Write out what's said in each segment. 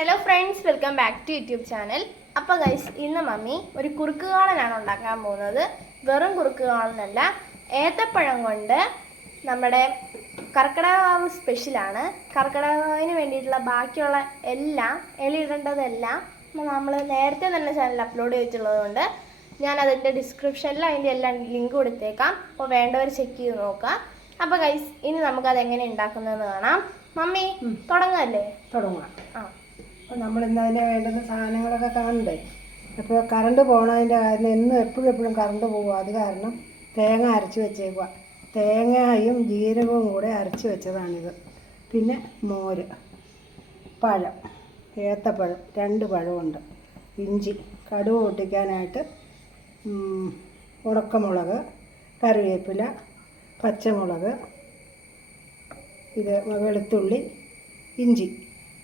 Hello friends welcome back to YouTube channel അപ്പോൾ guys ഇന്ന് mummy ഒരു കുറുക്ക് കാളനാണ് ഉണ്ടാക്കാൻ പോകുന്നത്. വെറും കുറുക്ക് കാളനല്ല ഏത്തപ്പഴം കൊണ്ട് നമ്മുടെ കർക്കിടകവാവ് സ്പെഷ്യലാണ് കർക്കിടകവാവിന് വേണ്ടിയിട്ടുള്ള ബാക്കിയുള്ള എല്ലാം എലിയിടേണ്ടതെല്ലാം നമ്മൾ നേരത്തെ തന്നെ ചാനൽ അപ്ലോഡ് ചെയ്തിട്ടുള്ളതുകൊണ്ട് ഞാൻ അതിന്റെ ഡിസ്ക്രിപ്ഷനിൽ അതിന്റെ എല്ലാം ലിങ്ക് കൊടുത്തേക്കാം. അപ്പോൾ വേണ്ടവർ ചെക്ക് ചെയ്ത് നോക്കാം അപ്പോൾ ഗൈസ് ഇനി നമുക്കത് എങ്ങനെ ഉണ്ടാക്കുന്നതെന്ന് കാണാം. മമ്മി തുടങ്ങല്ലേ? തുടങ്ങാം. ആ. നമ്മൾ ഇന്ന് അതിന് വേണ്ടുന്ന സാധനങ്ങളൊക്കെ കാണണ്ടേ? അപ്പോൾ കറണ്ട് പോണതിന്റെ കാരണം എന്നും എപ്പോഴും എപ്പോഴും കറണ്ട് പോകും അത് കാരണം തേങ്ങ അരച്ച് വെച്ചേക്കുക തേങ്ങയും ജീരകവും കൂടെ അരച്ച് വെച്ചതാണിത്. പിന്നെ മോര് പഴം ഏത്തപ്പഴം രണ്ട് പഴമുണ്ട് ഇഞ്ചി കടുവ് പൊട്ടിക്കാനായിട്ട് ഉണക്കമുളക് കറിവേപ്പില പച്ചമുളക് ഇത് വെളുത്തുള്ളി ഇഞ്ചി.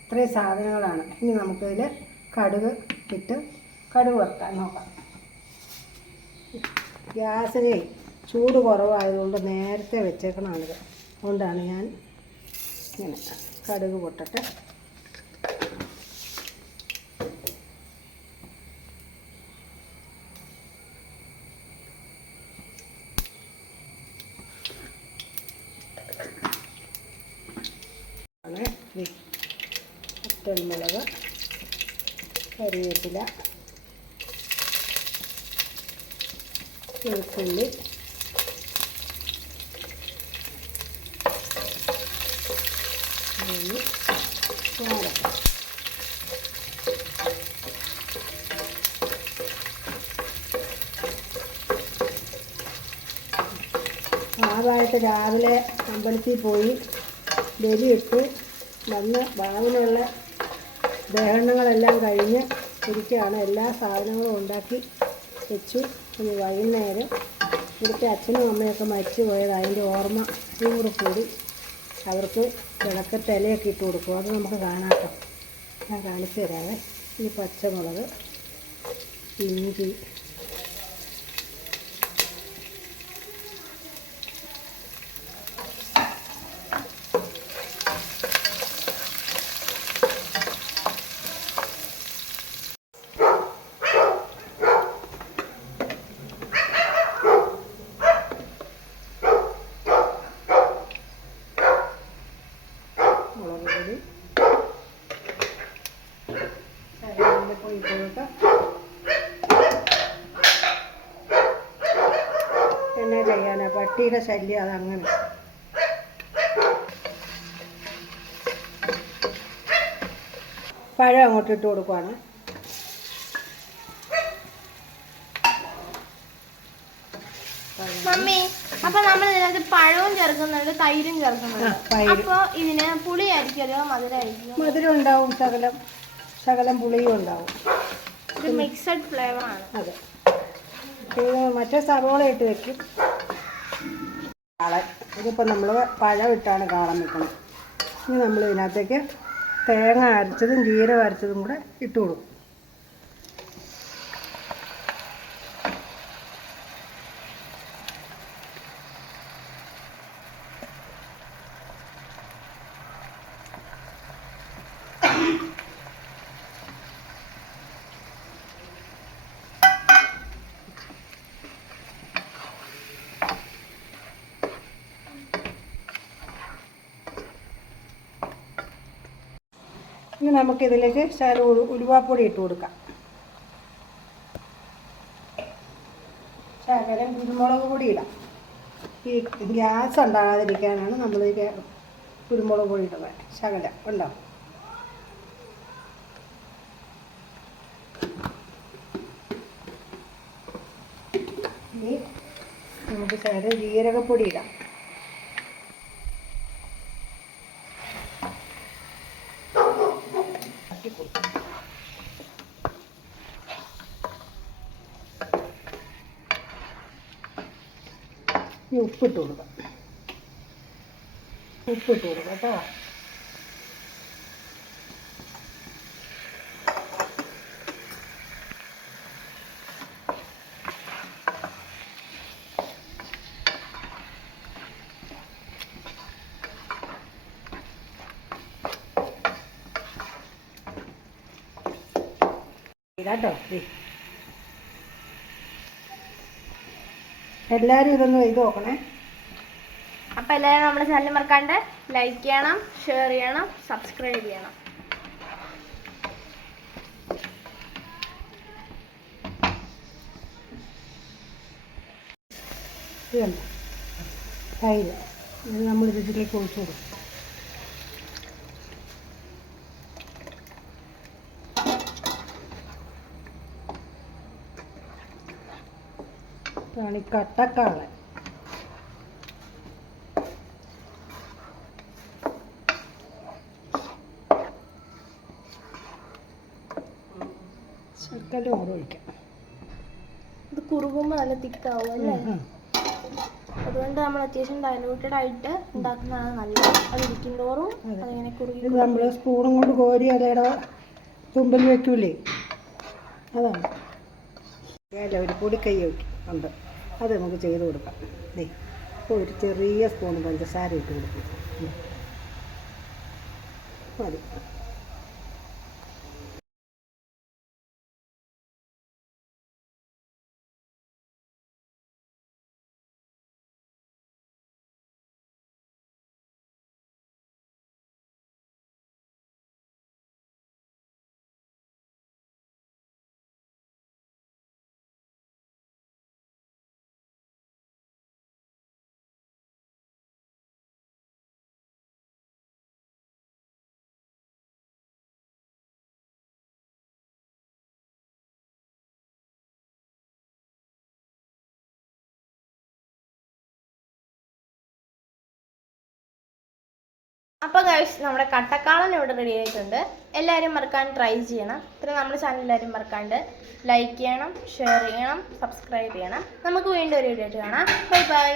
ഇത്രയും സാധനങ്ങളാണ്. ഇനി നമുക്കിതിൽ കടുക് ഇട്ട് കടുക് വറുക്കാൻ നോക്കാം. ഗ്യാസിന് ചൂട് കുറവായതുകൊണ്ട് നേരത്തെ വെച്ചേക്കണമാണിത് അതുകൊണ്ടാണ് ഞാൻ ഇങ്ങനെ കടുക് പൊട്ടട്ടെ ആണ് മുളക് കറിവേപ്പില വെളുത്തുള്ളി ആവായിട്ട് രാവിലെ അമ്പലത്തിൽ പോയി ബലിയിട്ട് വന്ന് ബാവിനുള്ള ദഹനങ്ങളെല്ലാം കഴിഞ്ഞ് ഇരിക്കുകയാണ് എല്ലാ സാധനങ്ങളും ഉണ്ടാക്കി വെച്ചു. ഇനി വൈകുന്നേരം ഇവിടുത്തെ അച്ഛനും അമ്മയൊക്കെ മരിച്ചു പോയത് അതിന്റെ ഓർമ്മ കൂടെ കൂടി അവർക്ക് വിളക്കത്തിലയൊക്കെ ഇട്ട് കൊടുക്കും. അത് നമുക്ക് കാണാട്ടോ ഞാൻ കാണിച്ചു തരാവേ. ഈ പച്ചമുളക് ഇഞ്ചി മുളക് പൊടി പൊടി ഇട്ട് കൊടുക്കാം എന്നാ ചെയ്യാനാ പട്ടിയുടെ ശല്യം അതങ്ങനെ. പഴം അങ്ങോട്ട് ഇട്ട് കൊടുക്കുവാണ്. മമ്മി അപ്പൊ നമ്മൾ ഇതിനകത്ത് പഴവും ചേർക്കുന്നുണ്ട് തൈരും ചേർക്കുന്നുണ്ട്. അപ്പൊ ഇതിന് പുളി ആയിരിക്കുമല്ലോ മധുരമായിരിക്കും മധുരം ഉണ്ടാവും ശകലം ശകലം പുളിയും ഉണ്ടാവും. ഇത് മിക്സഡ് ഫ്ലേവർ ആണ്. അതെ. മറ്റേ സവോള ഇട്ട് വെക്കും. കാളൻ ഇതിപ്പോൾ നമ്മൾ പഴം ഇട്ടാണ് കാളൻ വെക്കുന്നത് ഇനി നമ്മൾ ഇതിനകത്തേക്ക് തേങ്ങ അരച്ചതും ജീരകം അരച്ചതും കൂടെ ഇട്ട് കൊടുക്കും. ഇനി നമുക്കിതിലേക്ക് ശകലം ഉലു ഉലുവാപ്പൊടി ഇട്ട് കൊടുക്കാം. ശകലം കുരുമുളക് പൊടി ഇടാം. ഈ ഗ്യാസ് ഉണ്ടാകാതിരിക്കാനാണ് നമ്മൾ കുരുമുളക് പൊടി ഇടുന്നത്. ശകലം ഉണ്ടോ? ഇനി നമുക്ക് ശകലം ജീരകപ്പൊടി ഇടാം. ഇനി ഉപ്പിട്ട് കൊടുക്കാം ഉപ്പിട്ട് കൊടുക്കാം കേട്ടോ കേട്ടോ ദേ. എല്ലാവരും ഇതൊന്ന് ചെയ്ത് നോക്കണേ. അപ്പോൾ എല്ലാവരും നമ്മുടെ ചാനൽ മറക്കാണ്ട് ലൈക്ക് ചെയ്യണം ഷെയർ ചെയ്യണം സബ്സ്ക്രൈബ് ചെയ്യണം. തൈര് ഇത് നമ്മൾ ഇതിലേക്ക് ഒഴിച്ചു കൊടുക്കും. ഇതാണ് ഈ കട്ടക്കാളൻ. ശർക്കര ഓറ് ഒഴിക്കാം. ഇത് കുറുകുമ്പോൾ നല്ല തിക്കാവും അല്ലേ? അതുകൊണ്ട് നമ്മൾ അത്യാവശ്യം ഡൈലൂട്ടഡ് ആയിട്ട് ഉണ്ടാക്കുന്നതാണ് നല്ലത്. അത് ഇരിക്കും തോറും അതിങ്ങനെ കുറുകി നമ്മൾ സ്പൂണും കൊണ്ട് കോരി അതേടെ തുമ്പിൽ വെക്കൂലേ? അതാണ്. ഒരു ഒരു കൈ വെക്കും ഉണ്ട്. അത് നമുക്ക് ചെയ്ത് കൊടുക്കാം. ദേ ഇപ്പോൾ ഒരു ചെറിയ സ്പൂൺ പഞ്ചസാര ഇട്ട് കൊടുക്കും. മതി. അപ്പോൾ ഗൈസ് നമ്മുടെ കട്ടക്കാളൻ ഇവിടെ റെഡി ആയിട്ടുണ്ട്. എല്ലാവരും മറക്കാൻ ട്രൈ ചെയ്യണം. ഇത്ര നമ്മുടെ ചാനൽ എല്ലാവരും മറക്കാണ്ട് ലൈക്ക് ചെയ്യണം ഷെയർ ചെയ്യണം സബ്സ്ക്രൈബ് ചെയ്യണം. നമുക്ക് വീണ്ടും ഒരു വീഡിയോ ആയിട്ട് കാണാം. Bye bye